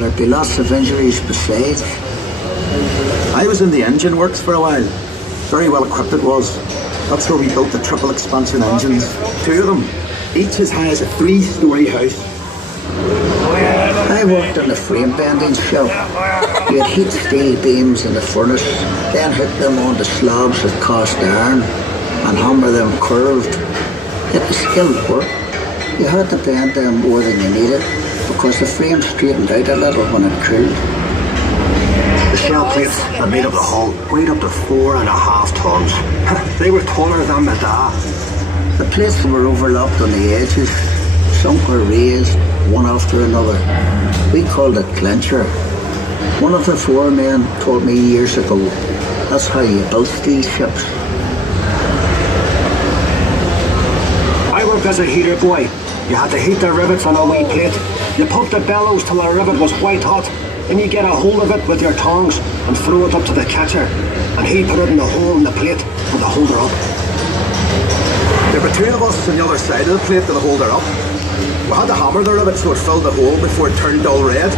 there'd be lots of injuries besides. I was in the engine works for a while. Very well equipped it was. That's where we built the triple expansion engines. 2 of them, each as high as a 3-story house. I worked in the frame bending shop. You'd heat steel beams in the furnace, then hook them onto slabs of cast iron and hammer them curved. It was skilled work. You had to bend them more than you needed because the frame straightened out a little when it cooled. The shell plates that made up the hull weighed up to 4.5 tons. They were taller than the da. The plates were overlapped on the edges. Some were raised, one after another. We called it clincher. One of the foremen told me years ago, that's how you built steel ships. I worked as a heater boy. You had to heat the rivets on a wee plate. You put the bellows till the rivet was white hot. Then you get a hold of it with your tongs and throw it up to the catcher. And he put it in the hole in the plate with the holder up. There were 2 of us on the other side of the plate to hold her up. We had to hammer the rivet so it filled the hole before it turned dull red.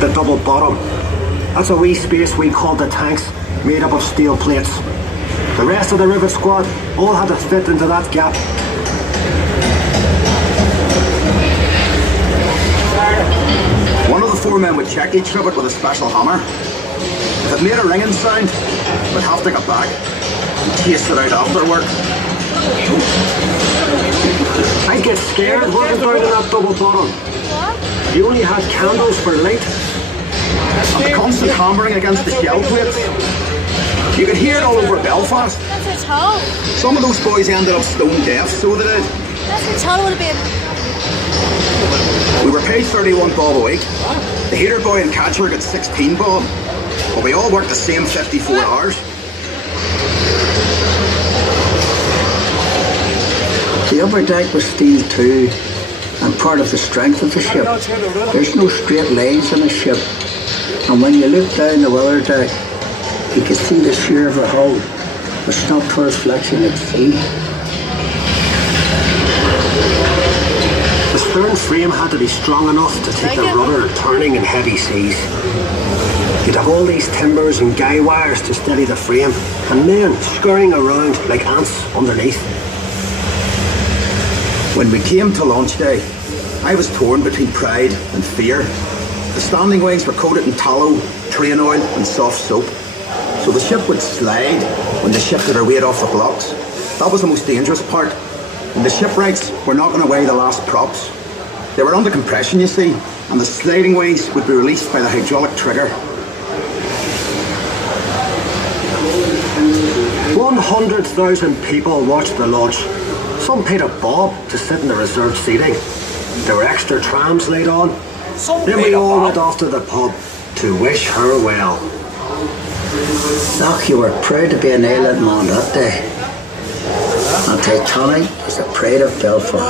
The double bottom. That's a wee space we called the tanks, made up of steel plates. The rest of the rivet squad all had to fit into that gap. One of the foremen would check each rivet with a special hammer. If it made a ringing sound, we'd have to get back and chase it out after work. I'd get scared working down in that double bottom. You only had candles for light. And the constant hammering against the shell plates. You could hear it all over Belfast. That's where Tal. Some of those boys ended up stone deaf, so they did. That's where Tal would have been. We were paid 31 bob a week. The heater boy and catcher got 16 bob. But we all worked the same 54 hours. The upper deck was steel too, and part of the strength of the ship. There's no straight lines in a ship, and when you look down the weather deck, you can see the shear of the hull, but it's not for reflection at sea. The stern frame had to be strong enough to take the rudder turning in heavy seas. You'd have all these timbers and guy wires to steady the frame, and men scurrying around like ants underneath. When we came to launch day, I was torn between pride and fear. The standing wings were coated in tallow, train oil and soft soap, so the ship would slide when they shifted her weight off the blocks. That was the most dangerous part. And the shipwrights were knocking away the last props. They were under compression, you see, and the sliding wings would be released by the hydraulic trigger. 100,000 people watched the launch. Some paid a bob to sit in the reserved seating. There were extra trams laid on. Then we all went off to the pub to wish her well. Doc, you were proud to be an island man that day. And Titanic is the pride of Belfast.